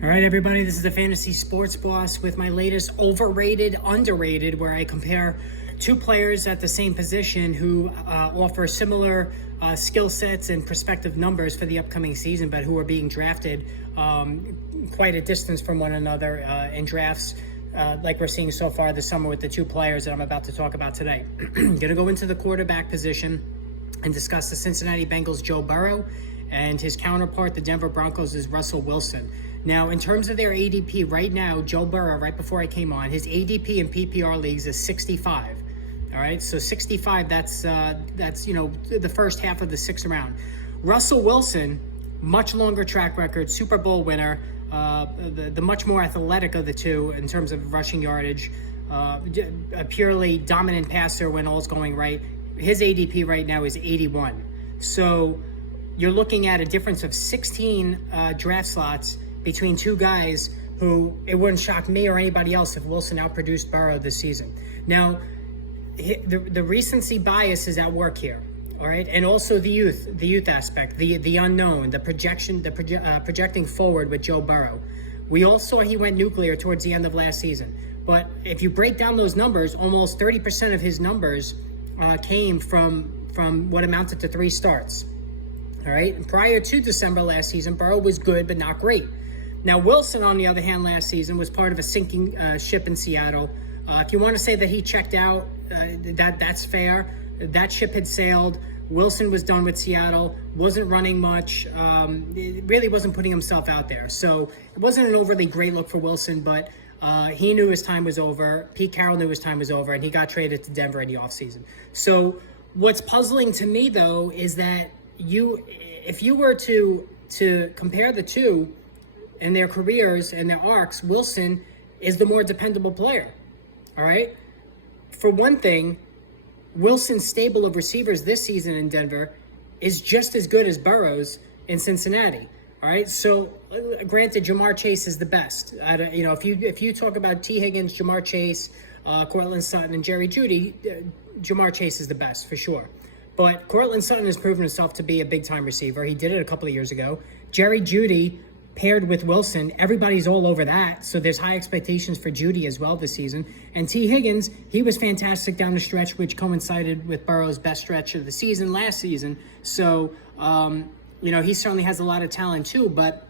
All right, everybody, this is the Fantasy Sports Boss with my latest Overrated, Underrated, where I compare two players at the same position who offer similar skill sets and prospective numbers for the upcoming season, but who are being drafted quite a distance from one another in drafts like we're seeing so far this summer with the two players that I'm about to talk about today. I'm going to go into the quarterback position and discuss the Cincinnati Bengals' Joe Burrow and his counterpart, the Denver Broncos' Russell Wilson. Now, in terms of their ADP right now, Joe Burrow, right before I came on, his ADP in PPR leagues is 65. All right, so 65, that's the first half of the sixth round. Russell Wilson, much longer track record, Super Bowl winner, the much more athletic of the two in terms of rushing yardage, a purely dominant passer when all's going right. His ADP right now is 81. So you're looking at a difference of 16 draft slots between two guys who it wouldn't shock me or anybody else if Wilson outproduced Burrow this season. Now, the recency bias is at work here, all right, and also the youth aspect, the unknown, the projecting forward with Joe Burrow. We all saw he went nuclear towards the end of last season, but if you break down those numbers, almost 30% of his numbers came from what amounted to 3 starts. All right, prior to December last season, Burrow was good but not great. Now, Wilson, on the other hand, last season was part of a sinking ship in Seattle. If you want to say that he checked out, that's fair. That ship had sailed. Wilson was done with Seattle, wasn't running much, really wasn't putting himself out there. So it wasn't an overly great look for Wilson, but he knew his time was over. Pete Carroll knew his time was over, and he got traded to Denver in the offseason. So what's puzzling to me, though, is that if you were to compare the two and their careers and their arcs, Wilson is the more dependable player. All right. For one thing, Wilson's stable of receivers this season in Denver is just as good as Burrow's in Cincinnati. All right. So granted, Jamar Chase is the best. If you talk about T. Higgins, Jamar Chase, Cortland Sutton, and Jerry Jeudy, Jamar Chase is the best for sure. But Cortland Sutton has proven himself to be a big-time receiver. He did it a couple of years ago. Jerry Jeudy paired with Wilson, everybody's all over that. So there's high expectations for Jeudy as well this season. And T. Higgins, he was fantastic down the stretch, which coincided with Burrow's best stretch of the season last season. So, he certainly has a lot of talent too. But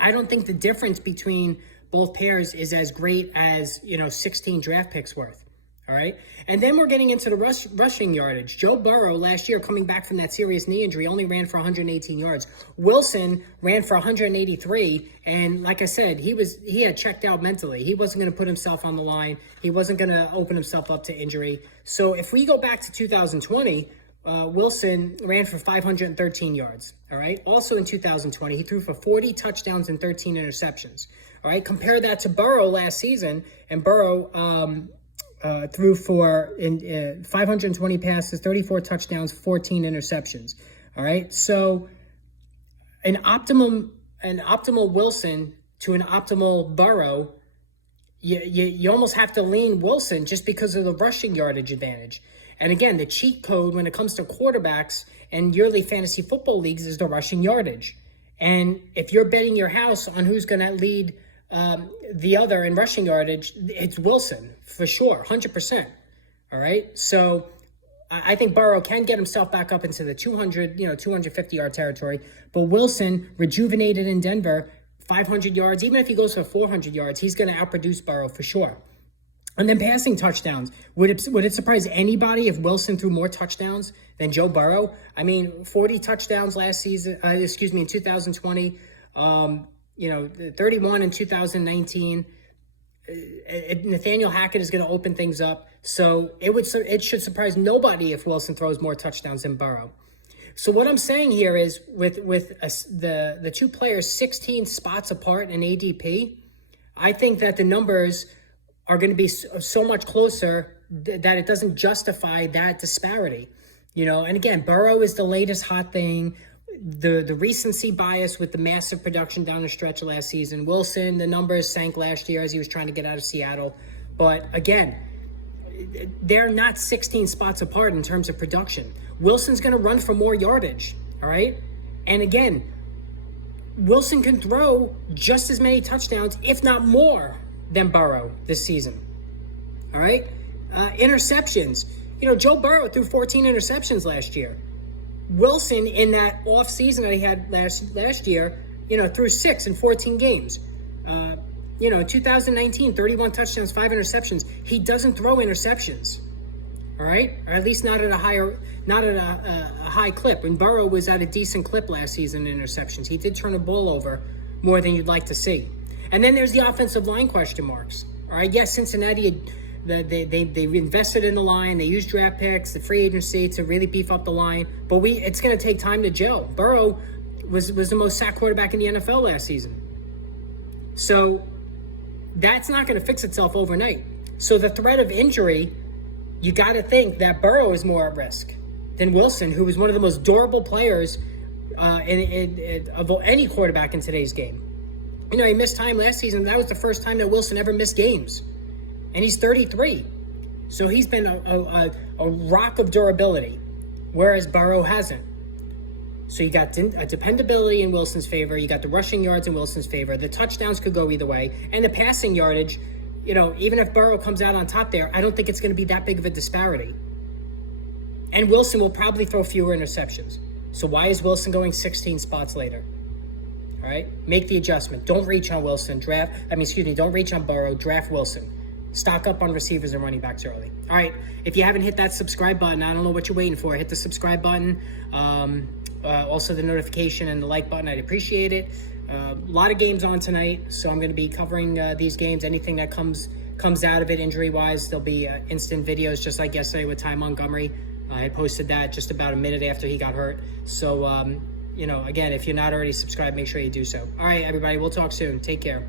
I don't think the difference between both pairs is as great as, 16 draft picks worth. All right. And then we're getting into the rushing yardage. Joe Burrow last year, coming back from that serious knee injury, only ran for 118 yards. Wilson ran for 183. And like I said, he had checked out mentally. He wasn't going to put himself on the line. He wasn't going to open himself up to injury. So if we go back to 2020, Wilson ran for 513 yards. All right. Also in 2020, he threw for 40 touchdowns and 13 interceptions. All right. Compare that to Burrow last season. And Burrow, threw for 520 passes, 34 touchdowns, 14 interceptions. All right, so an optimal Wilson to an optimal Burrow, you almost have to lean Wilson just because of the rushing yardage advantage. And again, the cheat code when it comes to quarterbacks and yearly fantasy football leagues is the rushing yardage. And if you're betting your house on who's going to lead the other in rushing yardage, it's Wilson for sure, 100%. All right. So I think Burrow can get himself back up into the 250 yard territory, but Wilson rejuvenated in Denver, 500 yards, even if he goes for 400 yards, he's going to outproduce Burrow for sure. And then passing touchdowns, would it surprise anybody if Wilson threw more touchdowns than Joe Burrow? I mean, 40 touchdowns last season, in 2020, 31 in 2019. Nathaniel Hackett is going to open things up. So it should surprise nobody if Wilson throws more touchdowns than Burrow. So what I'm saying here is with the two players 16 spots apart in ADP, I think that the numbers are going to be so much closer that it doesn't justify that disparity. And again, Burrow is the latest hot thing. The recency bias with the massive production down the stretch last season. Wilson, the numbers sank last year as he was trying to get out of Seattle. But again, they're not 16 spots apart in terms of production. Wilson's going to run for more yardage, all right? And again, Wilson can throw just as many touchdowns, if not more, than Burrow this season. All right? Interceptions. Joe Burrow threw 14 interceptions last year. Wilson, in that off season that he had last year, threw 6 in 14 games. 2019, 31 touchdowns, 5 interceptions. He doesn't throw interceptions. All right? Or at least not at a high clip. When Burrow was at a decent clip last season in interceptions, he did turn the ball over more than you'd like to see. And then there's the offensive line question marks. All right? Yes, Cincinnati, they invested in the line. They used draft picks, the free agency to really beef up the line. But it's going to take time to gel. Burrow was the most sacked quarterback in the NFL last season. So that's not going to fix itself overnight. So the threat of injury, you got to think that Burrow is more at risk than Wilson, who was one of the most durable players of any quarterback in today's game. He missed time last season. That was the first time that Wilson ever missed games. And he's 33. So he's been a rock of durability, whereas Burrow hasn't. So you got a dependability in Wilson's favor. You got the rushing yards in Wilson's favor. The touchdowns could go either way. And the passing yardage, even if Burrow comes out on top there, I don't think it's going to be that big of a disparity. And Wilson will probably throw fewer interceptions. So why is Wilson going 16 spots later? All right? Make the adjustment. Don't reach on Wilson. Don't reach on Burrow. Draft Wilson. Stock up on receivers and running backs early. All right. If you haven't hit that subscribe button, I don't know what you're waiting for. Hit the subscribe button. Also the notification and the like button. I'd appreciate it. A lot of games on tonight, so I'm going to be covering these games. Anything that comes out of it injury-wise, there'll be instant videos, just like yesterday with Ty Montgomery. I posted that just about a minute after he got hurt. So, again, if you're not already subscribed, make sure you do so. All right, everybody, we'll talk soon. Take care.